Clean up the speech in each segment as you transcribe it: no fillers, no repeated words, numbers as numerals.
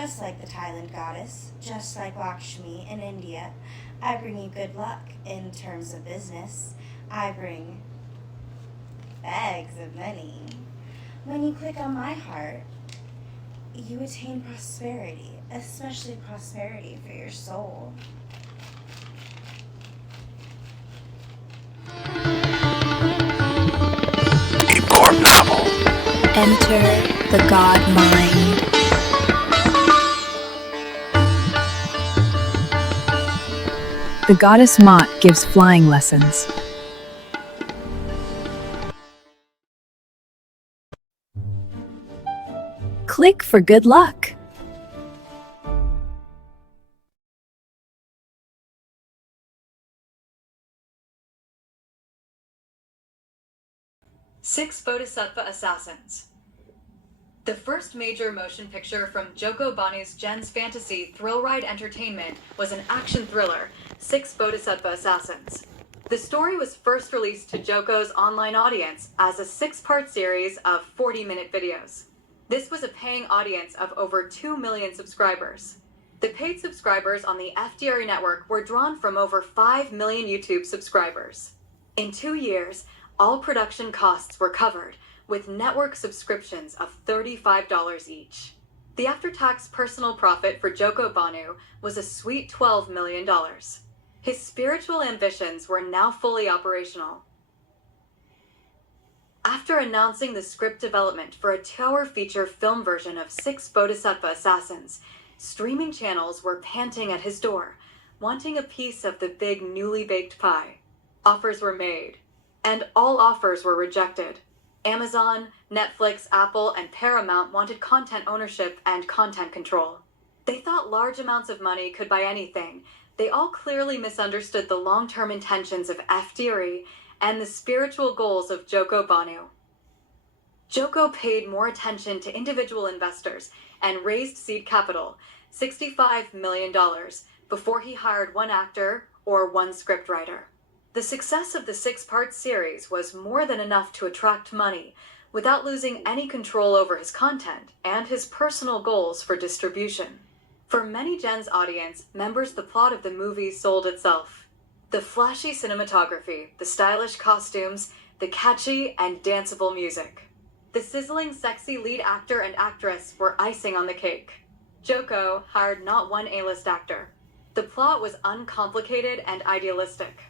Just like the Thailand goddess, just like Lakshmi in India, I bring you good luck in terms of business. I bring bags of money. When you click on my heart, you attain prosperity, especially prosperity for your soul. A core novel. Enter the God mind. The goddess Mott gives flying lessons. Click for good luck. Six Bodhisattva Assassins. The first major motion picture from Joko Bani's GenZ Fantasy Thrill-Ride Entertainment was an action thriller, Six Bodhisattva Assassins. The story was first released to Joko's online audience as a 6-part series of 40-minute videos. This was a paying audience of over 2 million subscribers. The paid subscribers on the FDR network were drawn from over 5 million YouTube subscribers. In 2 years, all production costs were covered, with network subscriptions of $35 each. The after-tax personal profit for Joko Banu was a sweet $12 million. His spiritual ambitions were now fully operational. After announcing the script development for a 2-hour feature film version of Six Bodhisattva Assassins, streaming channels were panting at his door, wanting a piece of the big newly baked pie. Offers were made, and all offers were rejected. Amazon, Netflix, Apple, and Paramount wanted content ownership and content control. They thought large amounts of money could buy anything. They all clearly misunderstood the long-term intentions of FDR and the spiritual goals of Joko Banu. Joko paid more attention to individual investors and raised seed capital, $65 million, before he hired one actor or one scriptwriter. The success of the 6-part series was more than enough to attract money without losing any control over his content and his personal goals for distribution. For many GenZ audience members, the plot of the movie sold itself. The flashy cinematography, the stylish costumes, the catchy and danceable music. The sizzling, sexy lead actor and actress were icing on the cake. Joko hired not one A-list actor. The plot was uncomplicated and idealistic.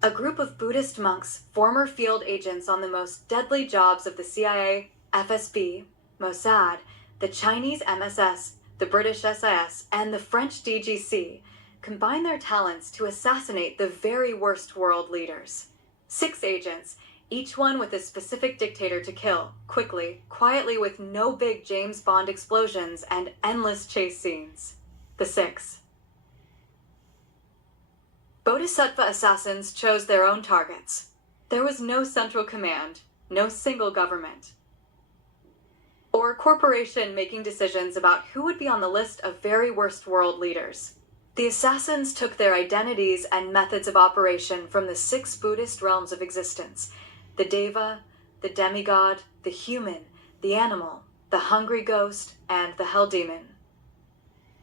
A group of Buddhist monks, former field agents on the most deadly jobs of the CIA, FSB, Mossad, the Chinese MSS, the British SIS, and the French DGC, combine their talents to assassinate the very worst world leaders. 6 agents, each one with a specific dictator to kill, quickly, quietly, with no big James Bond explosions and endless chase scenes. The 6. Bodhisattva assassins chose their own targets. There was no central command, no single government, or corporation making decisions about who would be on the list of very worst world leaders. The assassins took their identities and methods of operation from the 6 Buddhist realms of existence: the Deva, the demigod, the human, the animal, the hungry ghost, and the hell demon.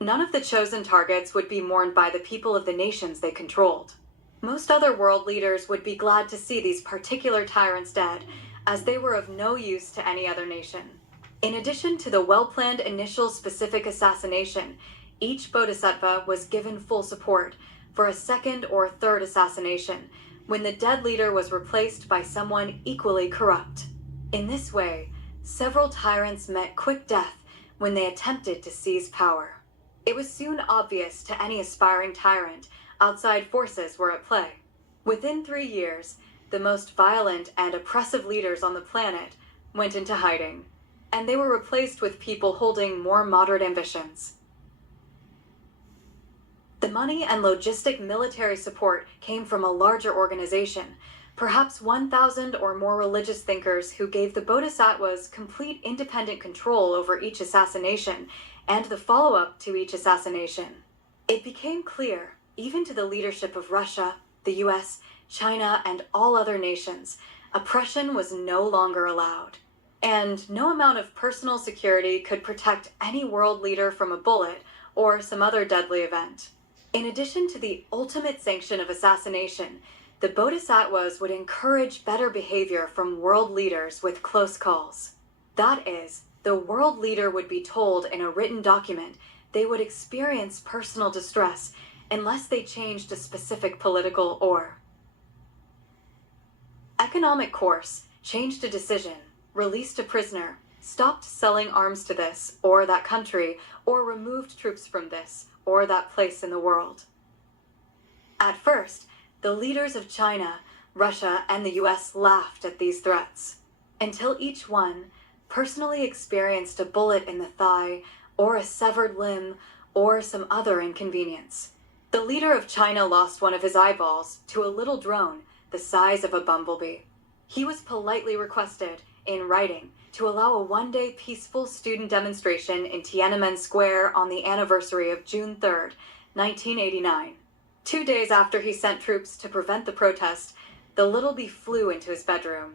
None of the chosen targets would be mourned by the people of the nations they controlled. Most other world leaders would be glad to see these particular tyrants dead, as they were of no use to any other nation. In addition to the well-planned initial specific assassination, each bodhisattva was given full support for a second or third assassination, when the dead leader was replaced by someone equally corrupt. In this way, several tyrants met quick death when they attempted to seize power. It was soon obvious to any aspiring tyrant outside forces were at play. Within 3 years, the most violent and oppressive leaders on the planet went into hiding, and they were replaced with people holding more moderate ambitions. The money and logistic military support came from a larger organization, perhaps 1,000 or more religious thinkers who gave the bodhisattvas complete independent control over each assassination and the follow-up to each assassination. It became clear, even to the leadership of Russia, the US, China, and all other nations, oppression was no longer allowed. and no amount of personal security could protect any world leader from a bullet or some other deadly event. In addition to the ultimate sanction of assassination, the Bodhisattvas would encourage better behavior from world leaders with close calls. That is, the world leader would be told in a written document they would experience personal distress unless they changed a specific political or economic course, changed a decision, released a prisoner, stopped selling arms to this or that country, or removed troops from this or that place in the world. At first, the leaders of China, Russia, and the US laughed at these threats, until each one personally experienced a bullet in the thigh, or a severed limb, or some other inconvenience. The leader of China lost one of his eyeballs to a little drone the size of a bumblebee. He was politely requested, in writing, to allow a one-day peaceful student demonstration in Tiananmen Square on the anniversary of June 3rd, 1989. 2 days after he sent troops to prevent the protest, the little bee flew into his bedroom.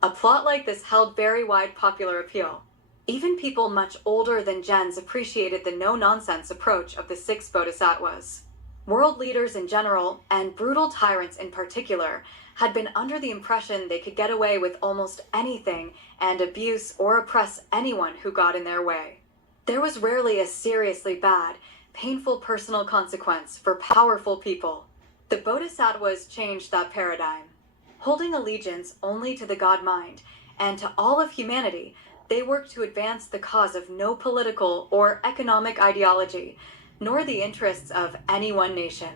A plot like this held very wide popular appeal. Even people much older than GenZ appreciated the no-nonsense approach of the 6 Bodhisattvas. World leaders in general, and brutal tyrants in particular, had been under the impression they could get away with almost anything and abuse or oppress anyone who got in their way. There was rarely a seriously bad, painful personal consequence for powerful people. The Bodhisattvas changed that paradigm. Holding allegiance only to the God mind and to all of humanity, they worked to advance the cause of no political or economic ideology, nor the interests of any one nation.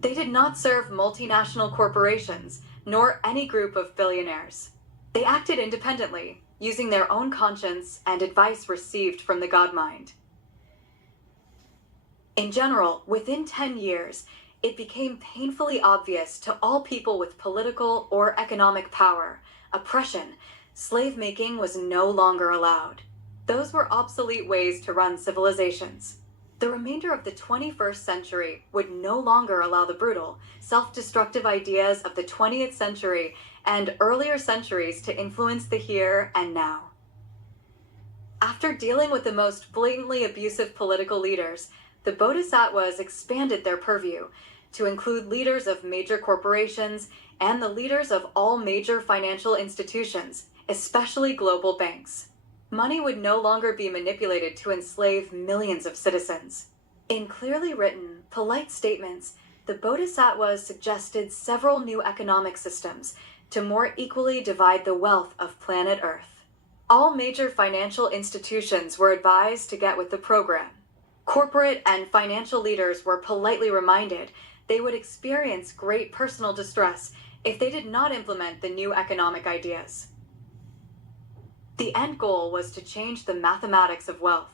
They did not serve multinational corporations, nor any group of billionaires. They acted independently, using their own conscience and advice received from the God mind. In general, within 10 years, it became painfully obvious to all people with political or economic power, oppression, slave-making was no longer allowed. Those were obsolete ways to run civilizations. The remainder of the 21st century would no longer allow the brutal, self-destructive ideas of the 20th century and earlier centuries to influence the here and now. After dealing with the most blatantly abusive political leaders, the Bodhisattvas expanded their purview to include leaders of major corporations and the leaders of all major financial institutions, especially global banks. Money would no longer be manipulated to enslave millions of citizens. In clearly written, polite statements, the Bodhisattvas suggested several new economic systems to more equally divide the wealth of planet Earth. All major financial institutions were advised to get with the program. Corporate and financial leaders were politely reminded they would experience great personal distress if they did not implement the new economic ideas. The end goal was to change the mathematics of wealth.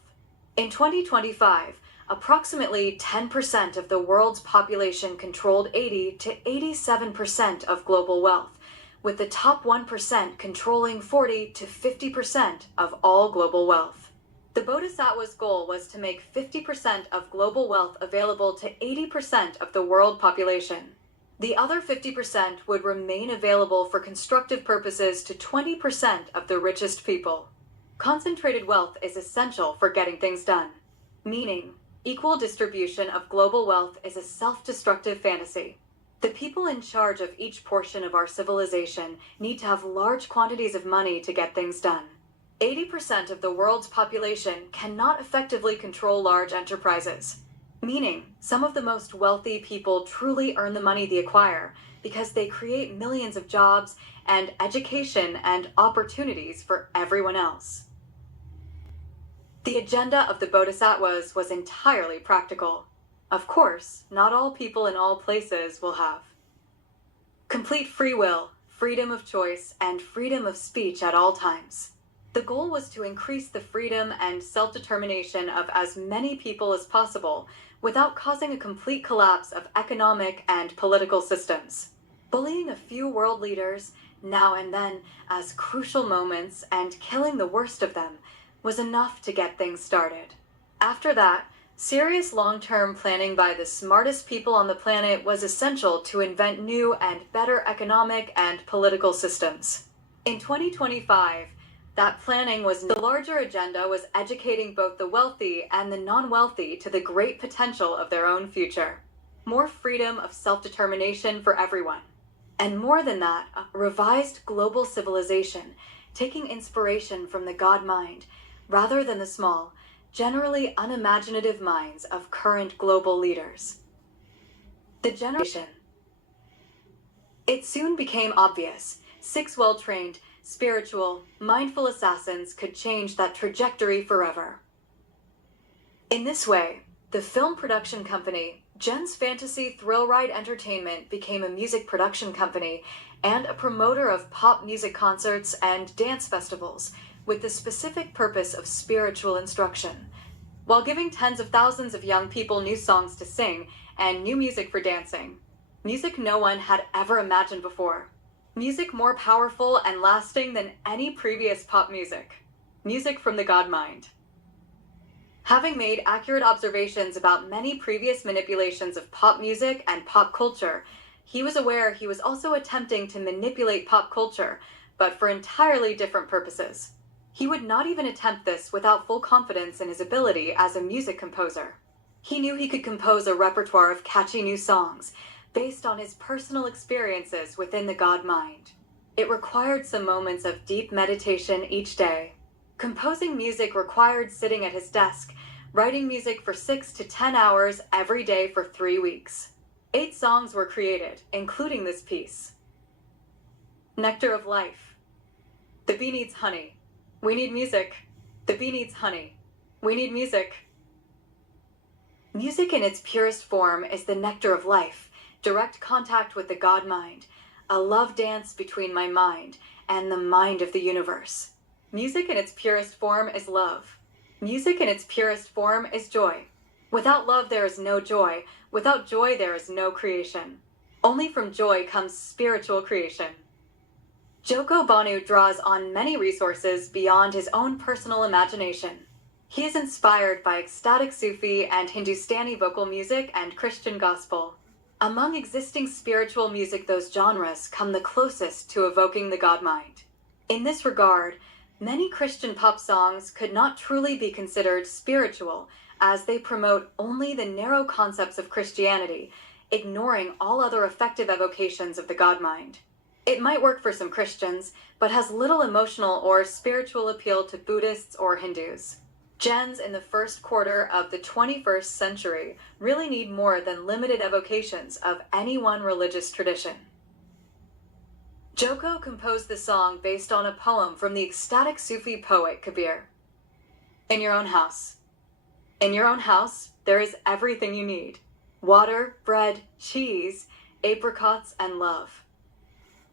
In 2025, approximately 10% of the world's population controlled 80 to 87% of global wealth, with the top 1% controlling 40 to 50% of all global wealth. The Bodhisattva's goal was to make 50% of global wealth available to 80% of the world population. The other 50% would remain available for constructive purposes to 20% of the richest people. Concentrated wealth is essential for getting things done, meaning equal distribution of global wealth is a self-destructive fantasy. The people in charge of each portion of our civilization need to have large quantities of money to get things done. 80% of the world's population cannot effectively control large enterprises, meaning some of the most wealthy people truly earn the money they acquire because they create millions of jobs and education and opportunities for everyone else. The agenda of the Bodhisattvas was entirely practical. Of course, not all people in all places will have complete free will, freedom of choice, and freedom of speech at all times. The goal was to increase the freedom and self-determination of as many people as possible without causing a complete collapse of economic and political systems. Bullying a few world leaders, now and then, as crucial moments and killing the worst of them was enough to get things started. After that, serious long-term planning by the smartest people on the planet was essential to invent new and better economic and political systems. In 2025, that planning was the larger agenda was educating both the wealthy and the non-wealthy to the great potential of their own future. More freedom of self-determination for everyone. And more than that, a revised global civilization, taking inspiration from the God mind, rather than the small, generally unimaginative minds of current global leaders. The generation. It soon became obvious. 6 well-trained, spiritual, mindful assassins could change that trajectory forever. In this way, the film production company, GenZ Thrill-Ride Entertainment, became a music production company and a promoter of pop music concerts and dance festivals with the specific purpose of spiritual instruction, while giving tens of thousands of young people new songs to sing and new music for dancing. Music no one had ever imagined before. Music more powerful and lasting than any previous pop music. Music from the God mind. Having made accurate observations about many previous manipulations of pop music and pop culture, he was aware he was also attempting to manipulate pop culture, but for entirely different purposes. He would not even attempt this without full confidence in his ability as a music composer. He knew he could compose a repertoire of catchy new songs, based on his personal experiences within the God mind. It required some moments of deep meditation each day. Composing music required sitting at his desk, writing music for 6 to 10 hours every day for 3 weeks. 8 songs were created, including this piece. Nectar of Life. The bee needs honey. We need music. The bee needs honey. We need music. Music in its purest form is the nectar of life, direct contact with the God mind, a love dance between my mind and the mind of the universe. Music in its purest form is love. Music in its purest form is joy. Without love there is no joy. Without joy there is no creation. Only from joy comes spiritual creation. Joko Bonu draws on many resources beyond his own personal imagination. He is inspired by ecstatic Sufi and Hindustani vocal music and Christian gospel. Among existing spiritual music, those genres come the closest to evoking the God mind. In this regard, many Christian pop songs could not truly be considered spiritual, as they promote only the narrow concepts of Christianity, ignoring all other effective evocations of the God mind. It might work for some Christians, but has little emotional or spiritual appeal to Buddhists or Hindus. Gens in the first quarter of the 21st century really need more than limited evocations of any one religious tradition. Joko composed the song based on a poem from the ecstatic Sufi poet Kabir. In your own house. In your own house, there is everything you need. Water, bread, cheese, apricots, and love.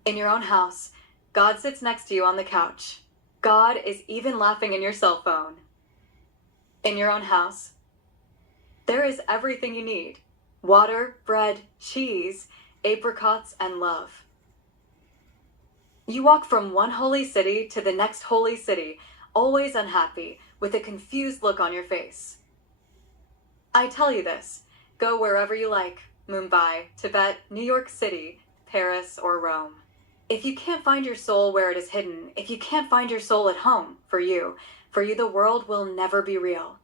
In your own house, God sits next to you on the couch. God is even laughing in your cell phone. In your own house, there is everything you need. Water, bread, cheese, apricots, and love. You walk from one holy city to the next holy city, always unhappy, with a confused look on your face. I tell you this, go wherever you like, Mumbai, Tibet, New York City, Paris, or Rome. If you can't find your soul where it is hidden, if you can't find your soul at home, for you the world will never be real.